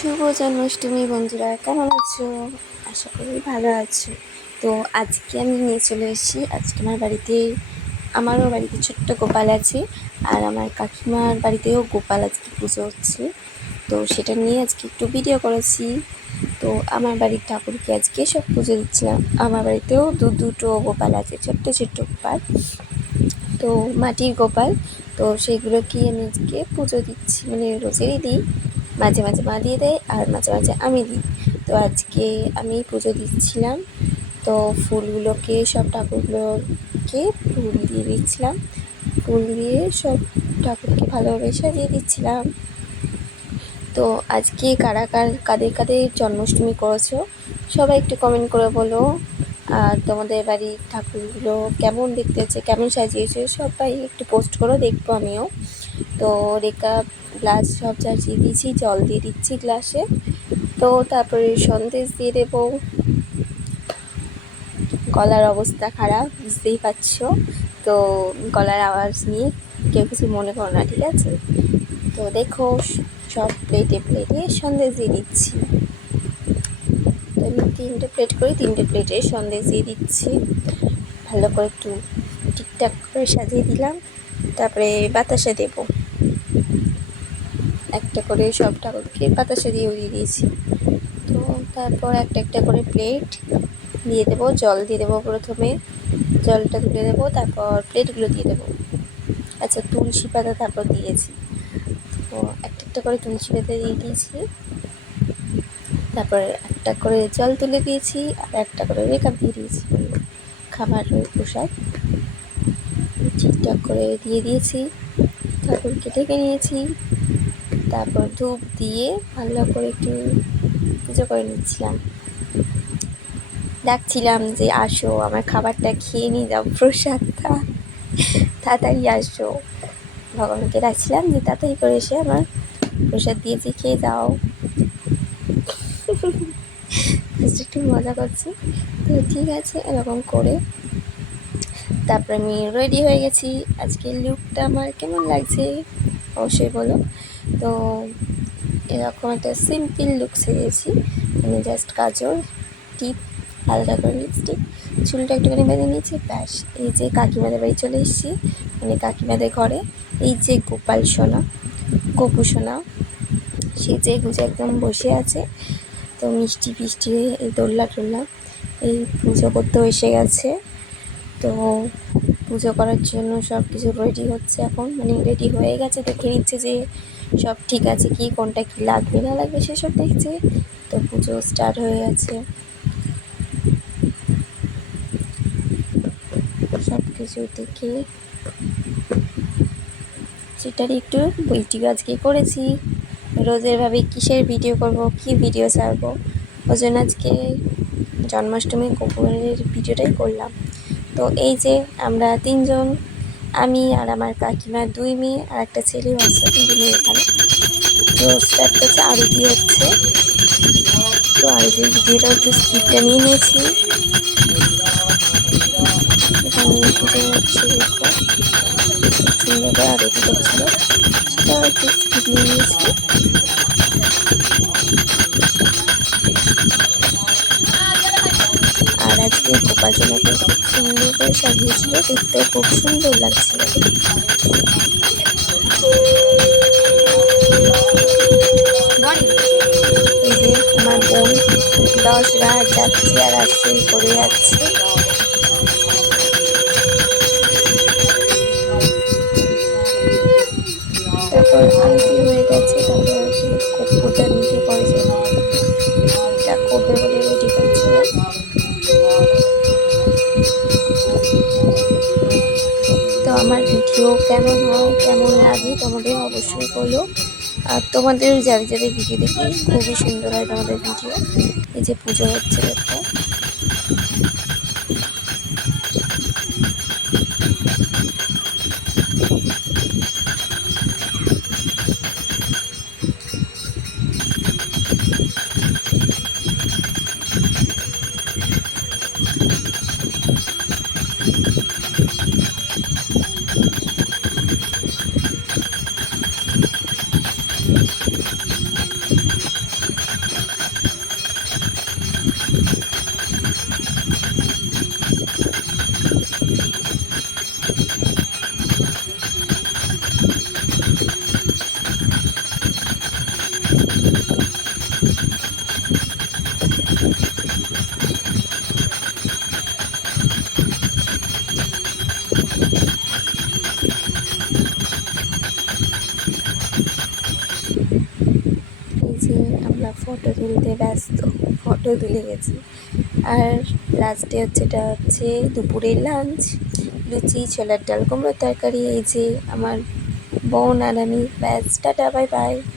শুভ জন্মাষ্টমী বন্ধুরা, কেমন আছো? আশা করি ভালো আছো। তো আজকে আমি নিয়ে চলে এসেছি, আজকে আমার বাড়িতে, আমারও বাড়িতে ছোট্ট গোপাল আছে আর আমার কাকিমার বাড়িতেও গোপাল আজকে পুজো হচ্ছে। তো সেটা নিয়ে আজকে একটু ভিডিও করেছি। তো আমার বাড়ির ঠাকুরকে আজকে সব পুজো দিচ্ছিলাম। আমার বাড়িতেও দু, দুটো গোপাল আছে, ছোট্ট ছোট্ট গোপাল। তো মাটির গোপাল, তো সেইগুলোকে আমি আজকে পুজো দিচ্ছি মানে রোজেরই দিই। মাঝে মাঝে মা দিয়ে দেয় আর মাঝে মাঝে আমি দিই। তো আজকে আমি পুজো দিচ্ছিলাম। তো ফুলগুলোকে, সব ঠাকুরগুলোকে ফুল দিয়ে দিচ্ছিলাম। ফুল দিয়ে সব ঠাকুরকে ভালোভাবে সাজিয়ে দিচ্ছিলাম। তো আজকে কারা কার, কাদের কাদের জন্মাষ্টমী করেছ, সবাই একটু কমেন্ট করে বলো। আর তোমাদের বাড়ির ঠাকুরগুলো কেমন দেখতে হচ্ছে, কেমন সাজিয়েছে, সবাই একটু পোস্ট করো, দেখব আমিও। তো রেখা গ্লাস সব চাজিয়ে দিয়েছি, জল দিয়ে দিচ্ছি গ্লাসে। তো তারপরে সন্দেশ দিয়ে দেবো। গলার অবস্থা খারাপ, বুঝতেই পারছ। তো গলার আওয়াজ নিয়ে কেউ কিছু মনে করো না, ঠিক আছে? তো দেখো, সব প্লেটে প্লেটে সন্দেশ দিয়ে দিচ্ছি। তো আমি তিনটে প্লেট করি, তিনটে প্লেটে সন্দেশ দিয়ে দিচ্ছি। ভালো করে একটু ঠিকঠাক করে সাজিয়ে দিলাম। তারপরে বাতাসা দেবো। একটা করে সব ঠাকুরকে বাতাসা দিয়ে দিয়েছি। তো তারপর একটা একটা করে প্লেট দিয়ে দেবো, জল দিয়ে দেবো প্রথমে। জলটা তুলে দেবো, তারপর প্লেটগুলো দিয়ে দেবো। আচ্ছা তুলসী পাতা তারপর দিয়েছি। তো একটা একটা করে তুলসী পাতা দিয়ে দিয়েছি। তারপরে একটা করে জল তুলে দিয়েছি, আর একটা করে মেকআপ দিয়ে দিয়েছি। খাবার প্রসাদ। ঠিকঠাক করে দিয়ে দিয়েছি। তারপর কেটে নিয়েছি। তারপর ধূপ দিয়ে ভালো করে একটু পুজো করে নিচ্ছিলাম। ডাকছিলাম যে, আসো, আমার খাবারটা খেয়ে নিয়ে যাও, প্রসাদটা। তাড়াতাড়ি আসো। ভগবানকে ডাকছিলাম যে, তাড়াতাড়ি করে এসে আমার প্রসাদ দিয়েছি খেয়ে যাও। একটু মজা করছি। তো ঠিক আছে, এরকম করে তারপরে আমি রেডি হয়ে গেছি। আজকে লুকটা আমার কেমন লাগছে, অবশ্যই বলো। তো, এরকম একটা সিম্পল লুক সেজেছি। আমি জাস্ট কাজল টিপ হালকা করে লিপস্টিক চুলটা একটুখানি বেঁধে নিয়েছি, ব্যাস। এই যে কাকিমাদের বাড়ি চলে এসেছি মানে কাকিমাদের ঘরে। এই যে গোপাল সোনা, গোপু সোনা, সে যে গুজে একদম বসে আছে। তো মিষ্টি ফিষ্টি এই দোল্লা টোল্লা এই পুজো করতেও এসে গেছে। তো পুজো করার জন্য সব কিছু রেডি হচ্ছে এখন। মানে রেডি হয়ে গেছে, দেখে নিচ্ছে যে সব ঠিক আছে কি, কোনটা কি লাগবে, না লাগবে সেসব দেখছে। তো পুজো স্টার্ট হয়ে গেছে। সব কিছু দেখে সেটারই একটু ভিডিও আজকে করেছি। রোজের ভাবে কিসের ভিডিও করব, কি ভিডিও ছাড়বো? ওই জন্য আজকে জন্মাষ্টমী গোপুরের ভিডিওটাই করলাম। তো এই যে আমরা তিনজন, আমি আর আমার কাকিমা দুই মেয়ে আর একটা ছেলেও আছে তিনটে মেয়ে এখানে। তো স্টার্ট করছে আরতি হচ্ছে। তো আরতির ভিডিওটা একটু স্ক্রিপ্টটা নিয়ে নিয়েছি। এখানে পুজো হচ্ছে সুন্দর করে আরতি করছিল সেটাও একটু স্ক্রিপ্ট নিয়ে নিয়েছি আর জমাকে সুন্দর করে সাজিয়েছিল দেখতেও খুব সুন্দর লাগছিল। এই যে আমার বোন দশ রাত যাচ্ছে আর আসছে করে যাচ্ছে তারপর আরতি হয়ে গেছে তারপর আর কি কর্পূরটা নিতে পড়েছে। এটা করবে বলে রেডি করছিল আমার ভিডিও কেমন হয়, কেমন লাগে তোমাদের অবশ্যই বলো। আর তোমাদের যাদের যাদের ভিডিও দেখি খুবই সুন্দর হয় তোমাদের ভিডিও এই যে পুজো হচ্ছে দেখো যে আমরা ফটো তুলতে ব্যস্ত ফটো তুলে গেছি। আর লাস্টে হচ্ছে, এটা হচ্ছে দুপুরের লাঞ্চ লুচি, ছোলার ডাল, কুমড়োর তরকারি, এই যে আমার বোন আর আমি ব্যাস, টাটা বাই বাই